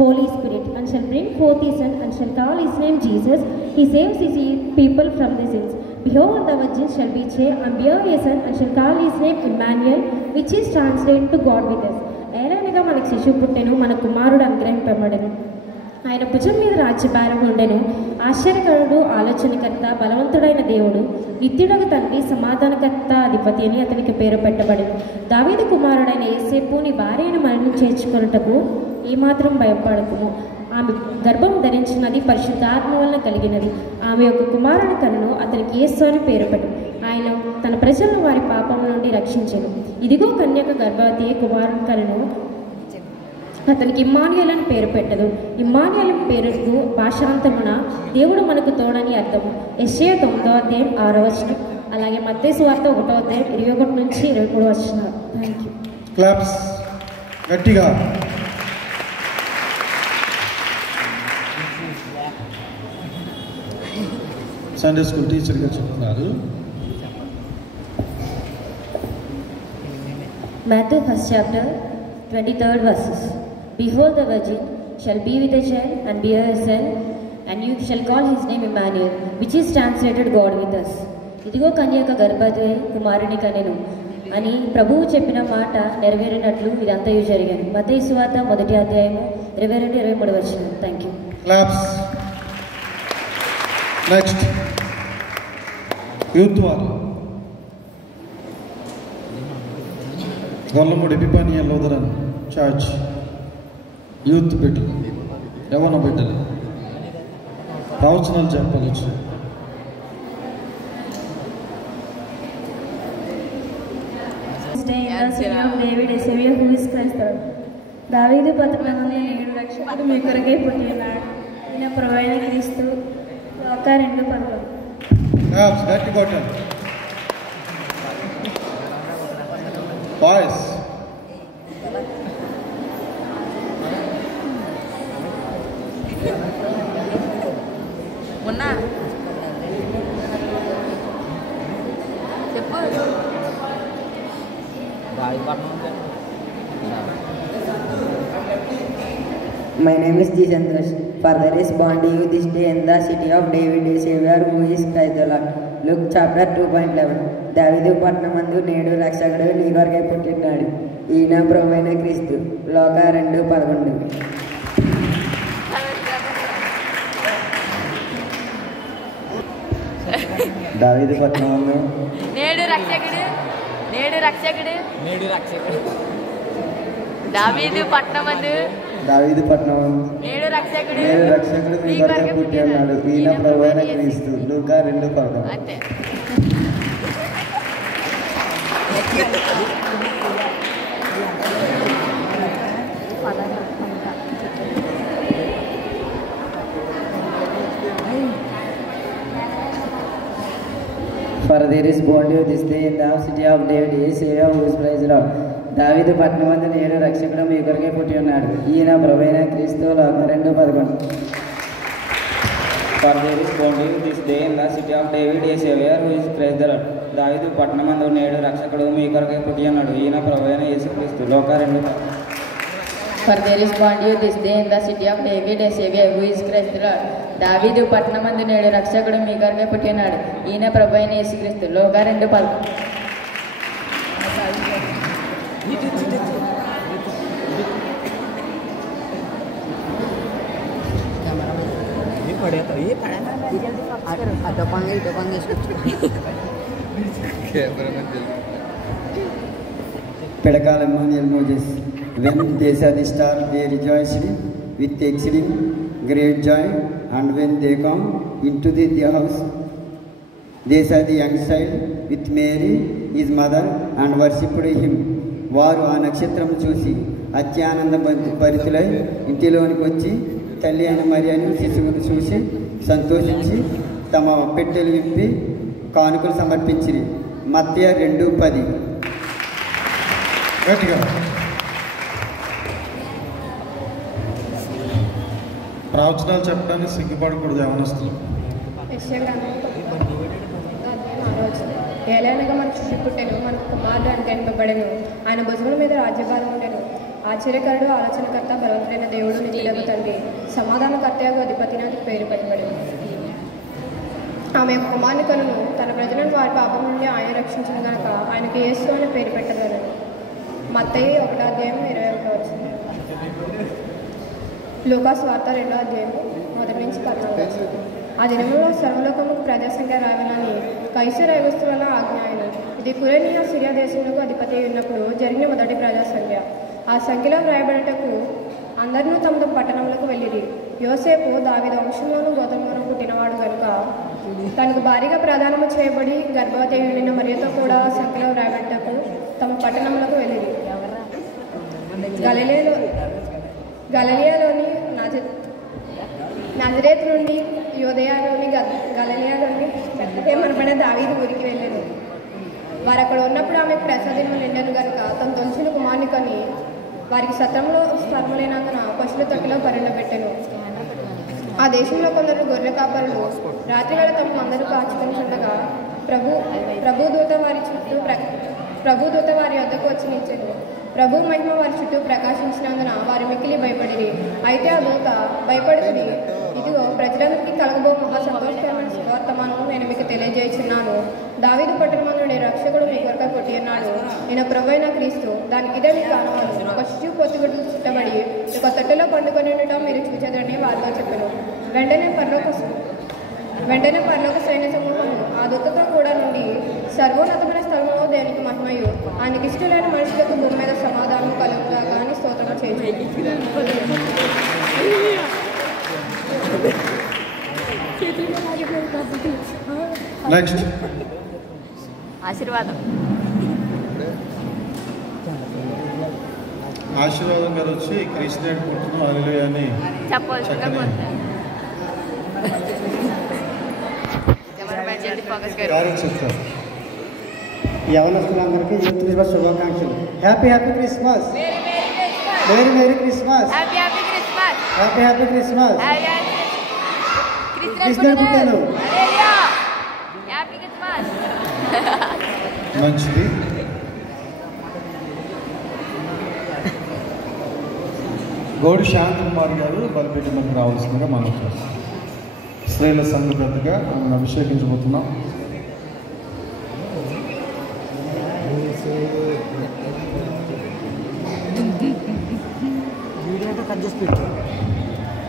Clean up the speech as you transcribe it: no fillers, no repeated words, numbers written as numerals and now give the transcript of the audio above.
Holy Spirit, and shall bring forth his Son, and shall call his name Jesus. He saves his people from their sins. Behold, the virgin shall be chaste, and bear a son, and shall call his name Emmanuel, which is translated to God with us. ఏలనగా మనకు శిశువు పుట్టెను, మన కుమారుడు అనుగ్రహింపబడెను. ఆయన భుజం మీద రాజ్యభారం ఉండెను. ఆశ్చర్యకరుడు, ఆలోచనకర్త, బలవంతుడైన దేవుడు, నిత్యుడగు తండ్రి, సమాధానకర్త, అధిపతి అని అతనికి పేరు పెట్టబడెను. దావీదు కుమారుడైన యేసేపు, నీ భార్య అయిన మనల్ని చేర్చుకొనుటకు ఏమాత్రం భయపడకుము. ఆమె గర్భం ధరించినది పరిశుద్ధాత్మ వలన కలిగినది. ఆమె యొక్క కుమారుని కన్ను, అతనికి యేసు అని పేరు పెట్టెను. ఆయన తన ప్రజలను వారి పాపం నుండి రక్షించెను. ఇదిగో కన్యక గర్భవతి కుమారుని కన్ను, అతనికి ఇమ్మానుయేల్ అని పేరు పెట్టదు. ఇమ్మానుయేల్ పేరుకు భాషాంతమున దేవుడు మనకు తోడని అర్థము. యెషయా 9వ అధ్యాయం 6వ వచనం, అలాగే మత్తయి సువార్త 1వ అధ్యాయం 21 నుంచి 23 వచనాలు. Thank you. క్లాప్స్ గట్టిగా. సండే స్కూల్ టీచర్గా చెప్తున్నారు. Matthew 1st chapter 23rd verses. Behold, the virgin shall be with a child and bear a son, and you shall call his name Emmanuel, which is translated God with us. ఇదిగో కన్యక గర్భవతి కుమారుని కనెను అని ప్రభువు చెప్పిన మాట నెరవేరినట్లు ఇదంతయు జరిగాను. మత్తయి సువార్త 1వ అధ్యాయము 22-23 వచనం. Thank you. Claps. Next youth వారు గొల్లమూడి ఎపిఫానియా లూథరన్ చర్చ్ యూత్ బిడ్డలు, యవ్వన బిడ్డలు ప్రవచనాలు చెప్పవచ్చు. దావీదు పట్టణంలోని 7 రక్షకుడు మీ కొరకే పుట్టి ఉన్నాడు. ఈయన ప్రభువైన క్రీస్తు. లూకా 2:11. బాయ్స్ ఉన్నా చెప్పు. My name is G. Santosh. Father is born to you this day in the city of David, a Savior who is Christ the Lord. Luke chapter 2:11. దావీదు పట్టణమందు నేడు రక్షకుడు నీ కొరకై పుట్టినాడు. ఈయన ప్రభువైన క్రీస్తు. లూకా 2:11. దావీదు పట్టణమందు నేడు రక్షకుడు దావీదు పట్టణమందు నేడు రక్షకుడు మీ కొరకై పుట్టి ఉన్నాడు. ఈయన ప్రభువైన క్రీస్తు. లూకా 2:11. అంతే. For there is born to you this day in the city of David, a Savior who is Christ the Lord. దావీదు పట్టణమందు నేడు రక్షకుడు మీ కొరకే పుట్టి ఉన్నాడు. ఈయన ప్రభువైన క్రీస్తు. లూకా 2:11. For there is born to you this day in the city of David, a Savior who is Christ the Lord. దావీదు పట్టణమందు నేడు రక్షకుడు మీ కొరకే పుట్టి ఉన్నాడు. ఈయన ప్రభువైన యేసుక్రీస్తు. లూకా 2:11. For there is born to you this day in the city of David, a Savior who is Christ the Lord. దావీదు పట్టణమందు నేడు రక్షకుడు మీ కొరకే పుట్టి ఉన్నాడు. ఈయన ప్రభువైన యేసుక్రీస్తు. లూకా 2:11. Pedakal Emmanuel Moses. When they saw the star, they rejoiced with exceeding great joy, and when they come into the house, they saw the young child with Mary, his mother, and worshipped him. వారు ఆ నక్షత్రం చూసి అత్యానంద భరితులై ఇంటిలోనికి వచ్చి తల్లి అయిన మరియను శిశువును చూసి సంతోషించి తమ పెట్టెలు విప్పి కానుకలు సమర్పించిరి. మత్తయి 2:10. ప్రవచనాలు చెప్పడానికి సిగ్గుపడకూడదు యవనస్తులు. ఏలైనగా మన చుట్టూ పుట్టెను, మనకు కుమారుడు అనుగ్రహింపబడెను. ఆయన భుజముల మీద రాజ్యభారం ఉండెను. ఆశ్చర్యకరుడు, ఆలోచనకర్త, బలవంతుడైన దేవుడు, నిత్యుడగు తండ్రి, సమాధానకర్తయగు అధిపతి అని పేరు పెట్టబడింది. ఆమె కుమారుని కనును తన ప్రజలను వారి పాపం నుండి ఆయన రక్షించిన గనక ఆయనకు యేసు అని పేరు పెట్టగలను. మత్తయి 1:21 లూకాసు వార్త 2:1-14. ఆ దినంలో సర్వలోకముకు ప్రజాసంఖ్య రావాలని కైసర్ ఐగుస్తు వల్ల ఆజ్ఞాయను. ఇది కురేనియా సిరియా దేశంలో అధిపతి ఉన్నప్పుడు జరిగిన మొదటి ప్రజాసంఖ్య. ఆ సంఖ్యలో వ్రాయబడటకు అందరూ తమ తమ పట్టణంలోకి వెళ్ళిరి. యోసేపు దావీదు వంశంలోనూ గోత్రంలోనూ పుట్టినవాడు కనుక తనకు భారీగా ప్రదానము చేయబడి గర్భవతి ఉండిన మరియతో కూడా సంఖ్యలో వ్రాయబడటకు తమ పట్టణంలోకి వెళ్ళిరి. గలిలియాలోని నజరేతు నుండి యోదయలోని గలిలియా నుండి బెత్లెహేమనబడే దావీదు ఊరికి వెళ్ళారు. వారు అక్కడ ఉన్నప్పుడు ఆమెకు ప్రసాదము నిండను గనుక తన తొలిచిన కుమారుని కొని వారికి సత్రంలో స్థలములైనందున పశువుల తొట్టిలో పరిణపెట్టెను. ఆ దేశంలో కొందరు గొర్రెల కాపరులు రాత్రివేళ తమ మందరు కాచుకుంటుండగా ప్రభుదూత వారి వద్దకు వచ్చి నిలిచెను. ప్రభు మహిమ వారి చుట్టూ ప్రకాశించినందున వారు మిక్కిలి భయపడిరి. అయితే ఆ దూత భయపడుతుంది, ఇదిగో ప్రజలందరికీ కలగబో మహా సంతోషకరమైన శుభవర్తమానము నేను మీకు తెలియజేస్తున్నాను. దావీదు పట్టణమందు రక్షకుడు మీ కొరక కొట్టి ఉన్నాడు. నేను ప్రభువైన క్రీస్తు. దానికి ఇదే మీకు కానవాడు. ఒక శిశువు పొత్తిగుడ్లు చుట్టబడి ఒక తొట్టెలో పండుకొని ఉండటం మీరు చూచెదరని వారితో చెప్పాను. వెంటనే పరలోక సైన్య సమూహము ఆ దూతతో కూడా నుండి సర్వోన్నతమైన స్థలంలో దేవునికి మహిమయు ఆయనకి ఇష్టమైన మనుషులకు భూమి మీద సమాధానం కలుగుగా కానీ స్తోత్రం చేయు. నెక్స్ట్ ఆశీర్వాదం ఆశీర్వాదం గారు వచ్చి కృష్ణుడు పుట్టిన హల్లెలూయా అని చెప్తారు. యవనస్తులందరికీ యూత్ క్రిస్మస్ శుభాకాంక్షలు. Happy Christmas. Merry Christmas. Happy Christmas. కృష్ణుడు పుట్టాను. మంచిది. గౌడి శాంతకుమార్ గారు బలిపేట మనకు రావాల్సిందిగా మనం స్త్రీల సంఘటగా మనం అభిషేకించబోతున్నాం. వీడియో కట్ చేసి పెట్టు.